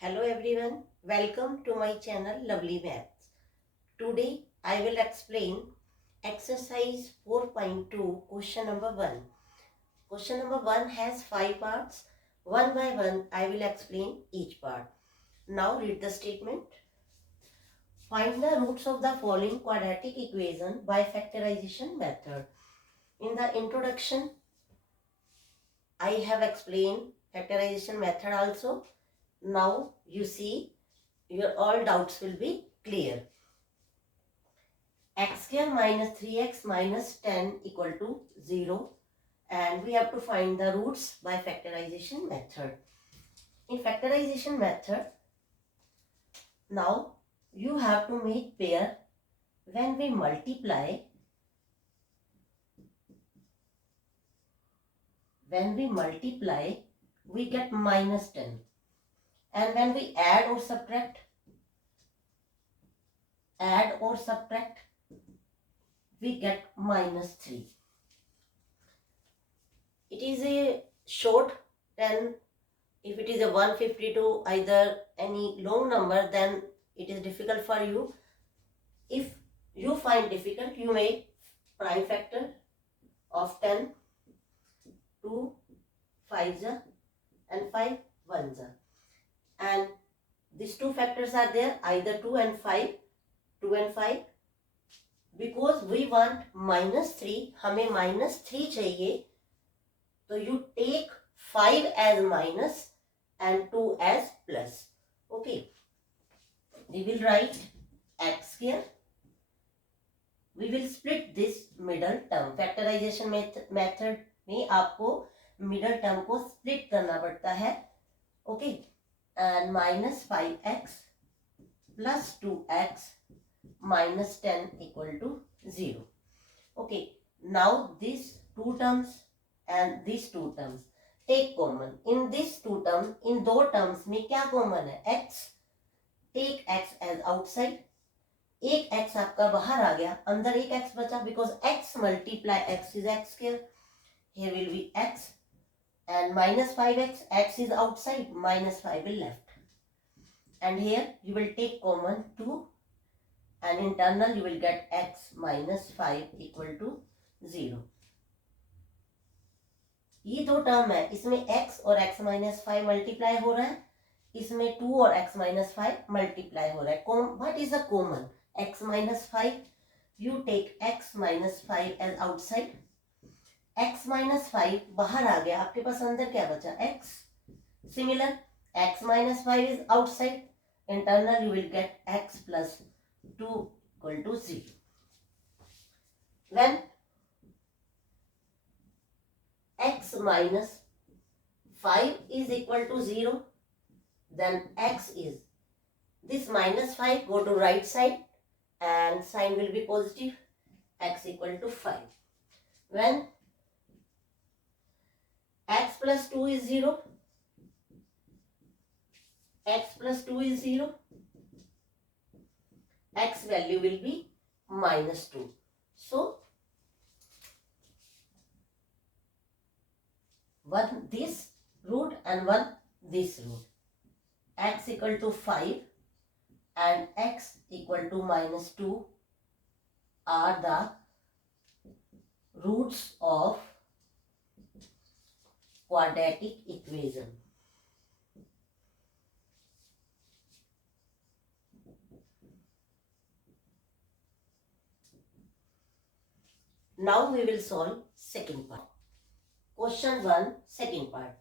Hello everyone, welcome to my channel Lovely Maths. Today I will explain exercise 4.2 question number 1. Question number 1 has 5 parts. One by one I will explain each part. Now read the statement. Find the roots of the following quadratic equation by factorization method. In the introduction I have explained factorization method also. Now you see your all doubts will be clear. X square minus 3x minus 10 equal to 0, and we have to find the roots by factorization method. In factorization method, now you have to make pair. When we multiply, we get minus 10, and when we add or subtract, we get minus 3. It is a short 10. If it is a 152, either any long number, then it is difficult for you. If you find difficult, you make prime factor of 10, 2 5s and 5 1s. And these two factors are there, either 2 and 5, 2 and 5. Because we want minus 3, हमें minus 3 चाहिए, so you take 5 as minus and 2 as plus. Okay, we will write x square. We will split this middle term. Factorization method में आपको middle term को split करना पड़ता है. Okay, and minus 5x plus 2x minus 10 equal to 0. Okay, now these two terms and these two terms take common. In these two terms, in दो terms में क्या common है? x. Take x as outside. एक x आपका बाहर आ गया, अंदर एक x बचा, because x multiply x is x square. Here will be x and minus 5x, x is outside, minus 5 will left. And here you will take common 2 and internal you will get x minus 5 equal to 0. ये दो टर्म है, इसमें x और x minus 5 मल्टीप्लाई हो रहा है, इसमें 2 और x minus 5 मल्टीप्लाई हो रहा है. What is the common? x minus 5. You take x minus 5 as outside. x minus 5 बाहर आ गया, आपके पास अंदर क्या बचा? x. Similar, x minus 5 is outside. Internal you will get x plus 2 equal to 0. When x minus 5 is equal to 0, then x is, this minus 5 go to right side and sign will be positive, x equal to 5. When x plus 2 is 0, x value will be minus 2. So one this root and one this root. X equal to 5 and x equal to minus 2 are the roots of quadratic equation. Now we will solve second part. Question 1, second part.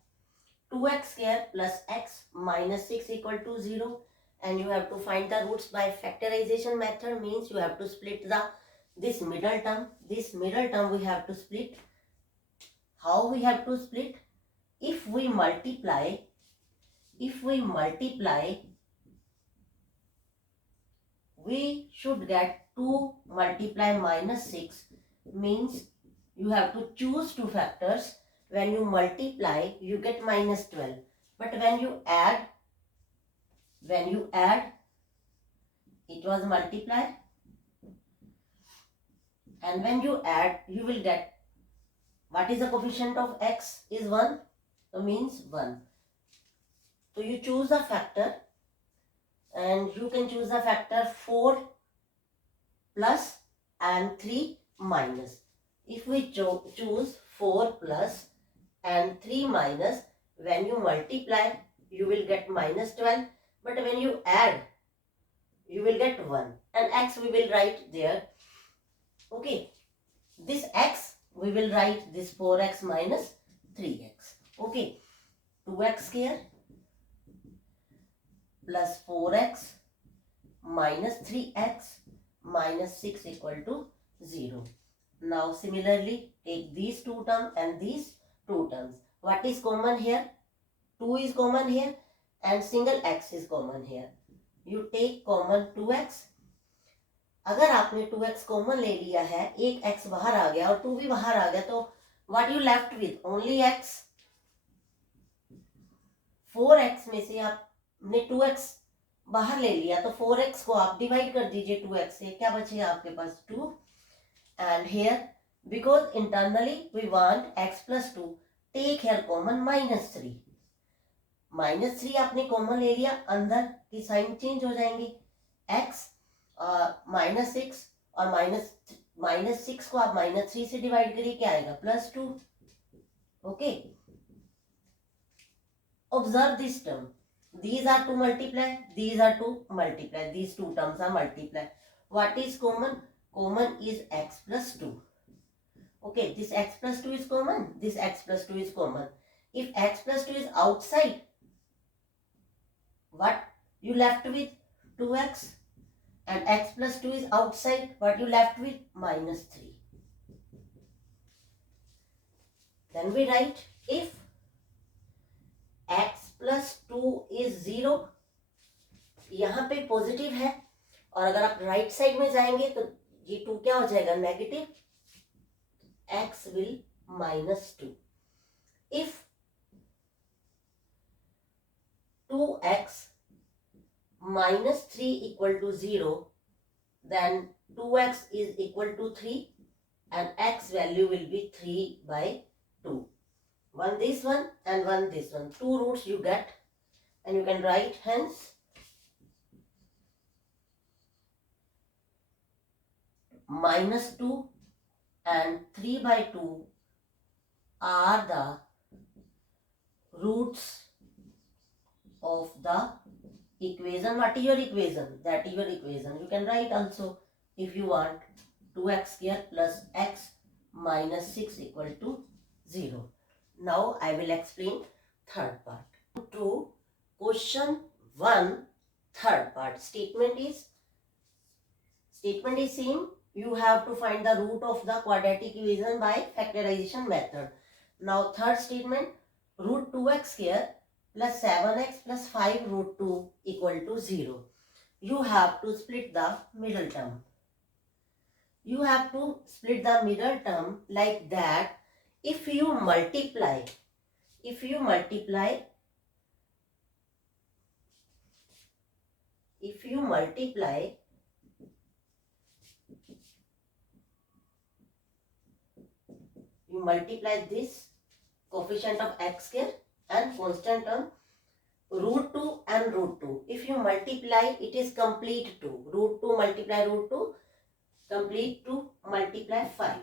2x square plus x minus 6 equal to 0, and you have to find the roots by factorization method. Means you have to split this middle term. This middle term we have to split. How we have to split? If we multiply, we should get 2 multiply minus 6. Means you have to choose two factors. When you multiply, you get minus 12. But when you add, it was multiplied. And when you add, you will get, what is the coefficient of x? Is 1. So means 1. So you choose the factor and you can choose the factor 4 plus and 3 minus. If we choose 4 plus and 3 minus, when you multiply you will get minus 12, but when you add you will get 1, and x we will write there. Okay, this x we will write this 4x minus 3x. Okay, 2x square plus 4x minus 3x minus 6 equal to 0. Now similarly take these two terms and these two terms. What is common here? 2 is common here and single x is common here. You take common 2x. अगर आपने 2x common ले लिया है, एक x बाहर आ गया और 2 भी बाहर आ गया, तो what you left with? Only x. 4x में से आपने 2x बाहर ले लिया तो 4x को आप डिवाइड कर दीजिए 2x से, क्या बचेगा आपके पास? 2. And here because internally we want x plus 2, take here common minus 3. माइनस 3 आपने कॉमन ले लिया, अंदर की साइन चेंज हो जाएंगे. x माइनस 6 और माइनस 6 को आप माइनस 3 से डिवाइड करिए, क्या आएगा? प्लस 2. Okay, observe this term. These are to multiply, these are to multiply, these two terms are multiply. What is common? Common is x plus 2. Okay, this x plus 2 is common, this x plus 2 is common. If x plus 2 is outside, what you left with? 2x. And x plus 2 is outside, what you left with? Minus 3. Then we write if x plus 2 is 0, यहाँ पे पॉजिटिव है और अगर आप right side में जाएंगे तो ये 2 क्या हो जाएगा? Negative. x will minus 2. If 2x minus 3 equal to 0, then 2x is equal to 3 and x value will be 3 by 2. One this one and one this one. 2 roots you get and you can write hence minus 2 and 3 by 2 are the roots of the equation. What is your equation? That is your equation. You can write also if you want 2x square plus x minus 6 equal to 0. Now I will explain third part. To question 1, third part. Statement is same. You have to find the root of the quadratic equation by factorization method. Now third statement, root 2x square plus 7x plus 5 root 2 equal to 0. You have to split the middle term. You have to split the middle term like that. If you multiply this coefficient of x square and constant term root 2 and root 2. If you multiply, it is complete 2. Root 2 multiply root 2, complete 2 multiply 5.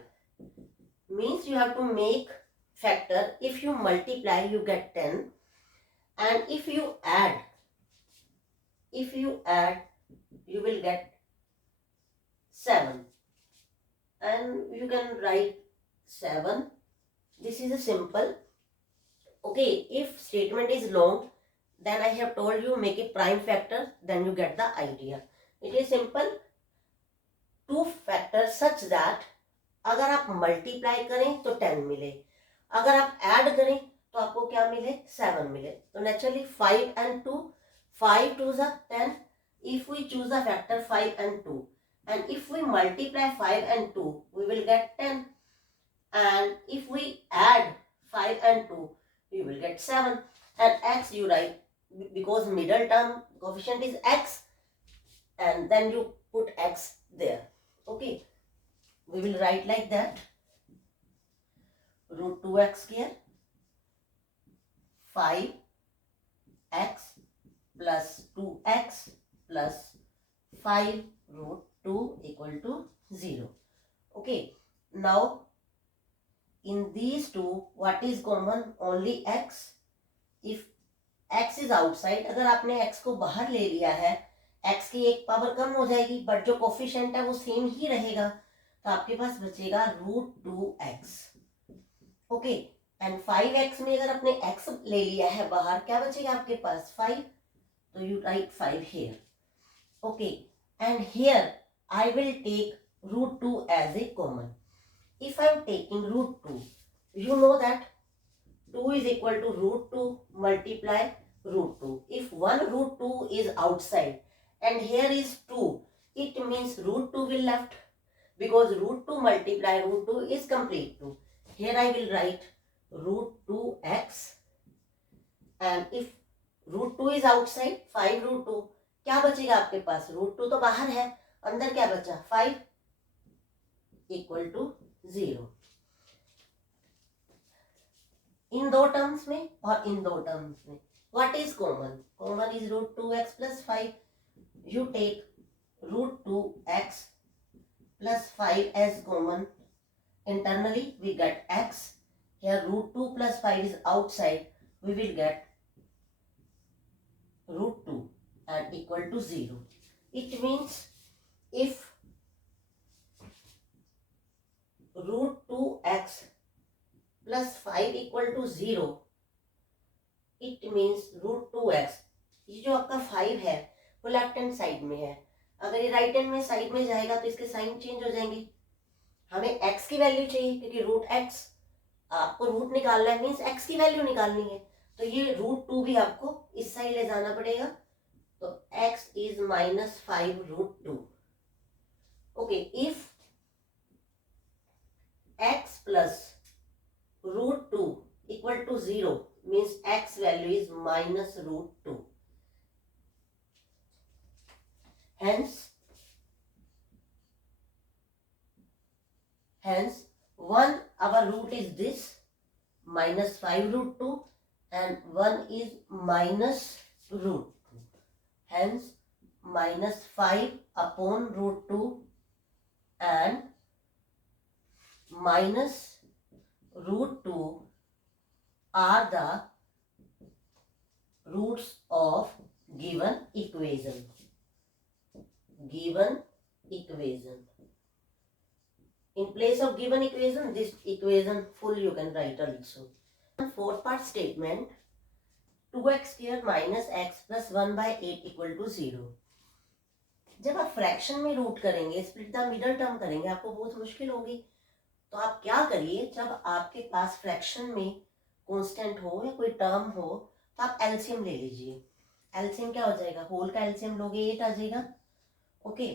Means you have to make factor. If you multiply, you get 10, and if you add, you will get 7, and you can write 7. This is a simple. Okay, if statement is long, then I have told you make a prime factor, then you get the idea. It is simple. 2 factors such that अगर आप मल्टीप्लाई करें तो 10 मिले, अगर आप ऐड करें तो आपको क्या मिले? 7 मिले. तो नेचुरली 5 and 2, 5 2s are 10. If we choose the factor 5 and 2, and if we multiply 5 and 2, we will get 10. And if we add 5 and 2, we will get 7. And x you write, because middle term coefficient is x, and then you put x there. Okay. We will write like that. Root 2x square 5x plus 2x plus 5 root 2 equal to 0. Okay, now in these two what is common? Only x. If x is outside, अगर आपने x को बाहर ले लिया है, x की एक पावर कम हो जाएगी बट जो कोफिशिएंट है वो सेम ही रहेगा, तो आपके पास बचेगा √2x. ओके, एंड 5x में अगर आपने x ले लिया है बाहर, क्या बचेगा आपके पास? 5. तो you right 5 here. Okay, and here I will take √2 as a common. If I am taking √2, you know that 2 is equal to √2 multiply √2. If one √2 is outside and here is 2, it means √2 will left, because √2 multiply √2 is complete 2. Here I will write √2x, and if √2 is outside, 5 √2, क्या बचेगा आपके पास? √2 तो बाहर है, अंदर क्या बचा? 5 equal to 0. इन दो टर्म्स में और इन दो टर्म्स में what is common? Common is √2x plus 5. You take √2x plus 5 as common. Internally we get x. Here √2 plus 5 is outside. We will get √2 and equal to 0. It means if √2x plus 5 equal to 0, it means √2x, ये जो आपका 5 है वो left hand side में है, अगर ये right hand में साइड में जाएगा तो इसके साइन चेंज हो जाएंगे. हमें x की वैल्यू चाहिए क्योंकि √x, आपको रूट निकालना है, मीन्स x की वैल्यू निकालनी है, तो ये √2 भी आपको इस साइड ले जाना पड़ेगा, तो x is -5 √2. Okay, if x plus √2 equal to 0 means x value is -√2. Hence, one our root is this -5 √2 and one is -√2. Hence, -5 upon √2 and -√2 are the roots of given equation. In place of given equation, this equation full you can write also. Fourth part statement, 2x square minus x plus 1/8 equal to 0. जब आप फ्रैक्शन में रूट करेंगे, split the middle term करेंगे, आपको बहुत मुश्किल होगी, तो आप क्या करिए, जब आपके पास फ्रैक्शन में कांस्टेंट हो या कोई टर्म हो तो आप एलसीएम ले लीजिए. एलसीएम क्या हो जाएगा? होल का एलसीएम लोगे 8 आ जाएगा. ओके,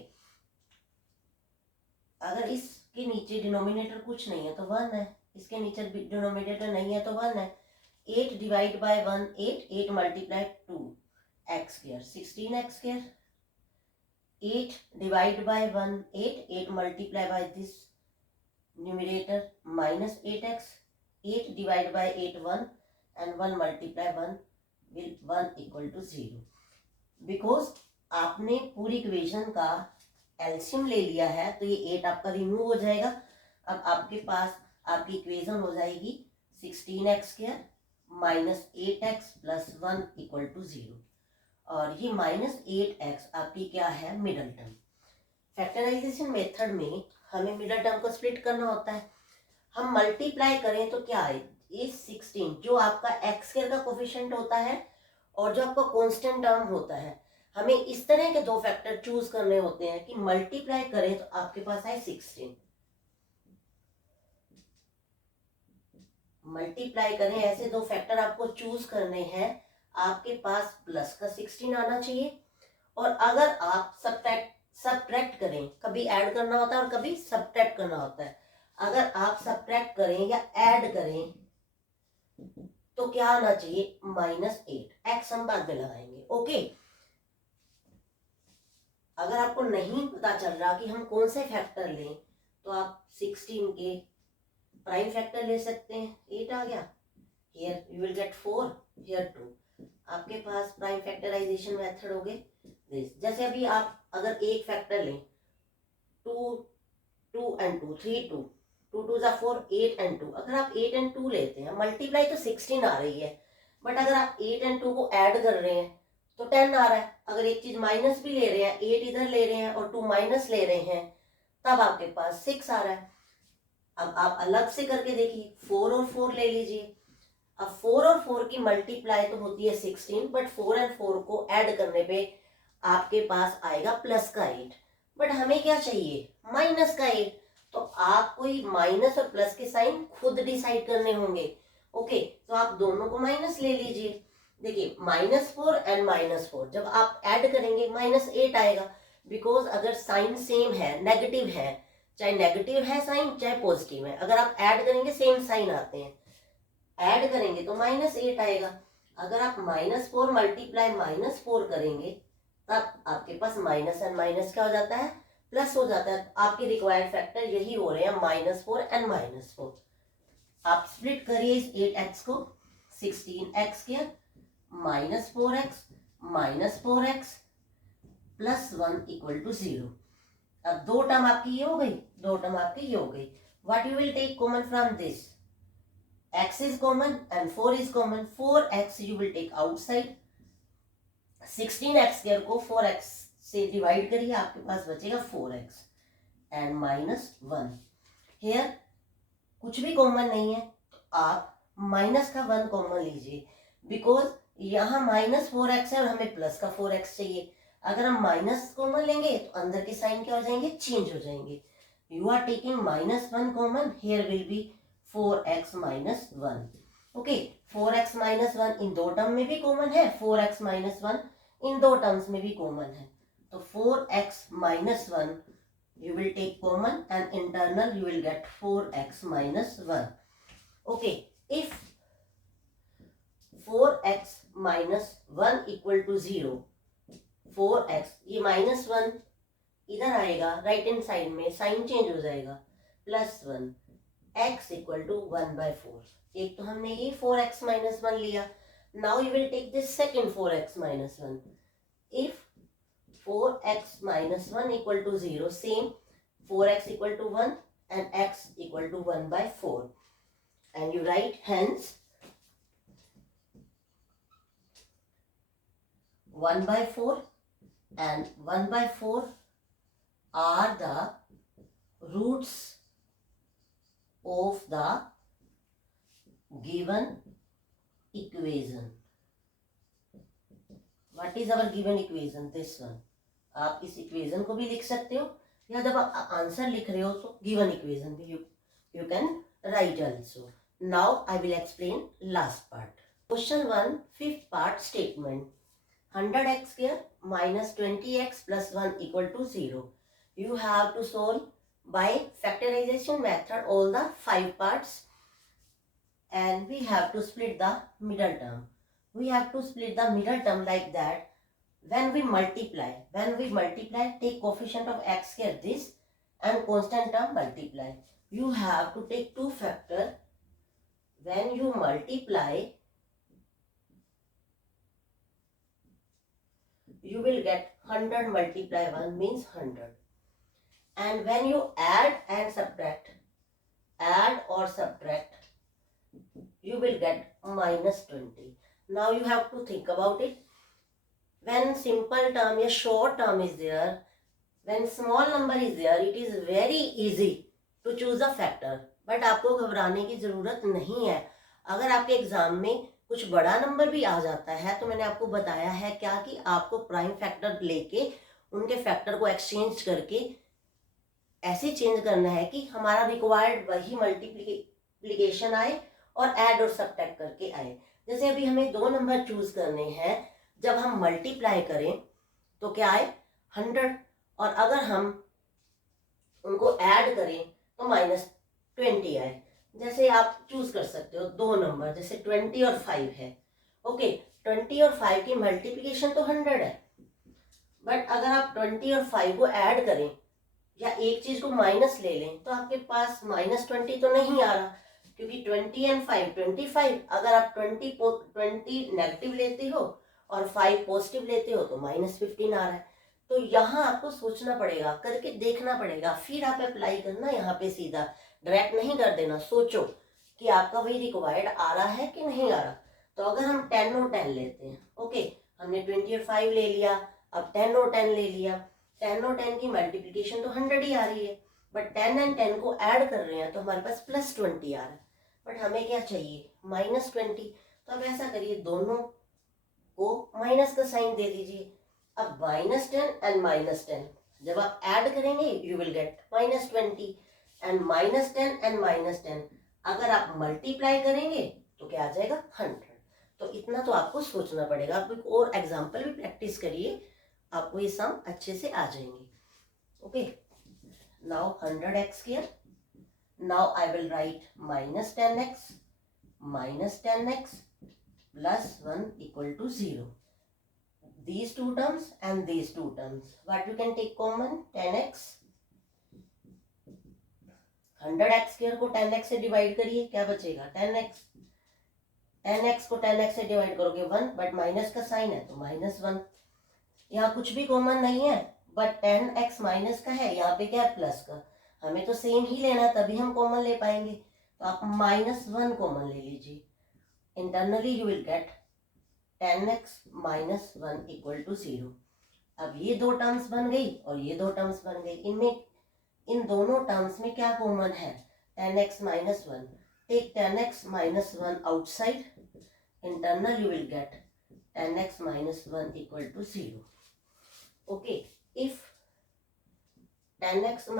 अगर इसके नीचे डिनोमिनेटर कुछ नहीं है तो 1 है, इसके नीचे डिनोमिनेटर नहीं है तो 1 है. 8 डिवाइड बाय 1 8, 8 मल्टीप्लाई 2 x square 16x square. 8 divide by 1 8, 8 multiply by this numerator -8x. 8 divide by 8 1 and 1 multiply 1 will 1 equal to 0. बिकॉज आपने पूरी इक्वेशन का एलसीएम ले लिया है तो ये 8 आपका रिमूव हो जाएगा. अब आपके पास आपकी इक्वेशन हो जाएगी 16x square -8x plus 1 equal to 0. और ये -8x आपकी क्या है? Middle term. फैक्टराइजेशन मेथड में हमें मिडल टर्म को स्प्लिट करना होता है. हम मल्टीप्लाई करें तो क्या आए? इस 16 जो आपका एक्स स्क्वायर का कोफिशिएंट होता है और जो आपका कांस्टेंट टर्म होता है, हमें इस तरह के दो फैक्टर चूज करने होते हैं कि मल्टीप्लाई करें तो आपके पास आए 16. मल्टीप्लाई करें, ऐसे दो फैक्टर आपको चूज करने हैं, आपके पास प्लस का 16 आना चाहिए. और अगर आप सब्ट्रैक्ट करें, कभी ऐड करना होता है और कभी सब्ट्रैक्ट करना होता है. अगर आप सब्ट्रैक्ट करें या ऐड करें तो क्या आना चाहिए? -8. एक्स हम बाद में लगाएंगे. ओके, अगर आपको नहीं पता चल रहा कि हम कौन से फैक्टर लें तो आप 16 के प्राइम फैक्टर ले सकते हैं. 8 आ गया, हियर यू विल गेट 4, हियर 2. आपके पास प्राइम फैक्टराइजेशन मेथड हो गए. दिस। जैसे अभी आप अगर एक फैक्टर लें, 2 2 and 2 3 2 2 2 जा 4 8 and 2, अगर आप 8 and 2 लेते हैं, मल्टीप्लाई तो 16 आ रही है, बट अगर आप 8 and 2 को ऐड कर रहे हैं तो 10 आ रहा है। अगर एक चीज माइनस भी ले रहे हैं, 8 इधर ले रहे हैं और 2 माइनस ले रहे हैं, तब आपके पास 6 आ रहा है। अब आप अलग से करके देखिए, 4 और 4 ले लीजिए। अब 4 और 4 की मल्टीप्लाई तो होती है 16, बट 4 और 4 को ऐड करने पे आपके पास आएगा प्लस का 8, बट हमें क्या चाहिए, माइनस का 8। तो आपको ही माइनस और प्लस के साइन खुद डिसाइड करने होंगे। ओके, तो आप दोनों को माइनस ले लीजिए। देखिए, -4 एंड -4 जब आप ऐड करेंगे -8 आएगा, बिकॉज अगर साइन सेम है, नेगेटिव है, चाहे नेगेटिव है साइन चाहे पॉजिटिव है, अगर आप ऐड करेंगे सेम साइन आते हैं, ऐड करेंगे तो -8 आएगा। अगर आप -4 मल्टीप्लाई -4 करेंगे, तब आपके पास माइनस एंड माइनस क्या हो जाता है, प्लस हो जाता है। आपके रिक्वायर्ड फैक्टर यही हो रहे हैं, -4 एंड -4। आप स्प्लिट करिए इस 8x को, 16x के -4x -4x +1 = 0। अब दो टर्म आपकी ये हो गई, दो टर्म आपकी ये हो गई। What you will take common from this, x is common and 4 is common, 4x you will take outside, 16x² को 4x से डिवाइड करिए, आपके पास बचेगा 4x एंड -1। हेयर कुछ भी कॉमन नहीं है, तो आप -1 कॉमन लीजिए, बिकॉज यहाँ -4x है और हमें प्लस का 4x चाहिए। अगर हम माइनस कॉमन लेंगे तो अंदर के साइन क्या हो जाएंगे, चेंज हो जाएंगे। You are taking -1 common, here will be 4x - 1। Okay, 4x - 1 इन दो टर्म में भी कॉमन है, 4x - 1 इन दो टर्म्स में भी कॉमन है। तो 4x - 1 you will take common and internal you will get 4x - 1. Okay, if 4x - 1 = 0, 4x ये -1 इधर आएगा, राइट हैंड साइड में साइन चेंज हो जाएगा, +1 x = 1/4। एक तो हमने ये 4x - 1 लिया। Now you will take this second 4x - 1। If 4x - 1 = 0, same 4x = 1 and x = 1/4, and you write hence 1/4 and 1/4 are the roots of the given equation. What is our given equation? This one. आप इस इक्वेशन को भी लिख सकते हो, या जब आप आंसर लिख रहे हो तो गिवन इक्वेशन भी you can write also. Now I will explain last part. Question 1, fifth part statement. 100x² - 20x + 1 = 0. You have to solve by factorization method all the 5 parts, and we have to split the middle term. We have to split the middle term like that. When we multiply, take coefficient of x² this and constant term multiply. You have to take two factor. When you multiply, you will get 100 multiply 1 means 100. And when you add and subtract, add or subtract, you will get -20. Now you have to think about it. When simple term or short term is there, when small number is there, it is very easy to choose a factor. But आपको घबराने की ज़रूरत नहीं है। अगर आपके एग्ज़ाम में कुछ बड़ा नंबर भी आ जाता है तो मैंने आपको बताया है क्या कि आपको प्राइम फैक्टर लेके उनके फैक्टर को एक्सचेंज करके ऐसे चेंज करना है कि हमारा रिक्वायर्ड वही मल्टीप्लिकेशन आए और ऐड और सब्ट्रैक्ट करके आए। जैसे अभी हमें दो नंबर चूज करने हैं, जब हम मल्टीप्लाई करें तो क्या आए 100, और अगर हम उनको ऐड करें तो -20 आए। जैसे आप चूज कर सकते हो दो नंबर, जैसे 20 और 5 है। ओके, 20 और 5 की मल्टीप्लिकेशन तो 100 है, बट अगर आप 20 और 5 को ऐड करें या एक चीज को माइनस ले लें तो आपके पास -20 तो नहीं आ रहा, क्योंकि 20 and 5 25। अगर आप 20 नेगेटिव लेते हो और 5 पॉजिटिव लेते हो तो -15 आ रहा है। तो यहाँ आपको सोचना पड़ेगा, करके देखना पड़ेगा, फिर आप अप्लाई करना यहाँ पे सीधा, डायरेक्ट नहीं कर देना। सोचो कि आपका वही रिक्वायर्ड आ रहा है कि नहीं आ रहा। तो अगर हम 10 और 10 लेते हैं, ओके, हमने 20 और 5 ले लिया, अब 10 और 10 ले लिया। 10 और 10 की मल्टीप्लीकेशन तो 100 ही आ रही है, बट 10 एंड 10 को ऐड कर रहे हैं तो हमारे पास +20 आ रहा है, बट हमें क्या चाहिए, -20। तो अब ऐसा करिए, दोनों को माइनस का साइन दे दीजिए। अब -10 एंड -10 जब आप ऐड करेंगे यू विल गेट -20, एंड -10 एंड -10 अगर आप मल्टीप्लाई करेंगे तो क्या आ जाएगा, 100। तो इतना तो आपको सोचना पड़ेगा। आप एक और एग्जाम्पल भी प्रैक्टिस करिए, आपको ये सम अच्छे से आ जाएंगे। Okay, now 100x here. Now I will write -10x plus 1 equal to 0. These two terms and these two terms, what you can take common, 10x। 100x square को 10x से डिवाइड करिए, क्या बचेगा, 10x। 10x को 10x से डिवाइड करोगे 1, बट माइनस का साइन है तो -1। यहाँ कुछ भी कॉमन नहीं है, बट 10x माइनस का है, यहाँ पे क्या है, प्लस का। हमें तो सेम ही लेना है, तभी हम कॉमन ले पाएंगे। तो आप -1 कॉमन ले लीजिए। Internally you will get 10x - 1 equal to 0। अब ये दो टर्म्स बन गई और ये दो टर्म्स बन गई। इनमें, इन दोनों टर्म्स में क्या कॉमन है, 10x - 1। Take 10x - 1 outside, internal you will get 10x - 1 equal to 0। Okay, if 10x -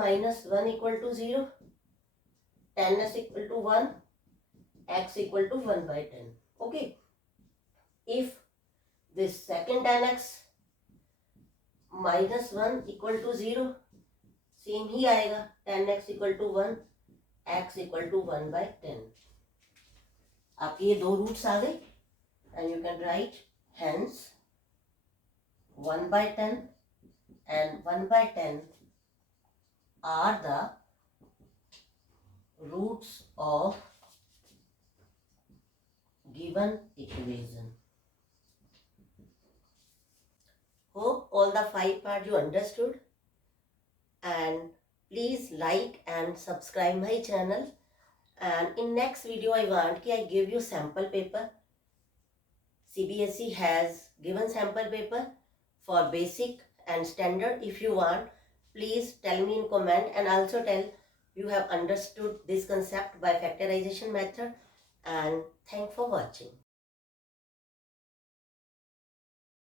1 equal to 0, 10s equal to 1, x equal to 1 by 10. Okay, if this second 10x - 1 equal to 0, सेम ही आएगा, 10x equal to 1, x equal to 1 by 10. आपके ये दो रूट्स आ गए, and you can write hence 1 by 10 and 1 by 10 are the roots of given equation. Hope all the 5 parts you understood, and please like and subscribe my channel. And in next video I want I give you sample paper. CBSE has given sample paper for basic and standard. If you want, please tell me in comment, and also tell you have understood this concept by factorization method. And thanks for watching.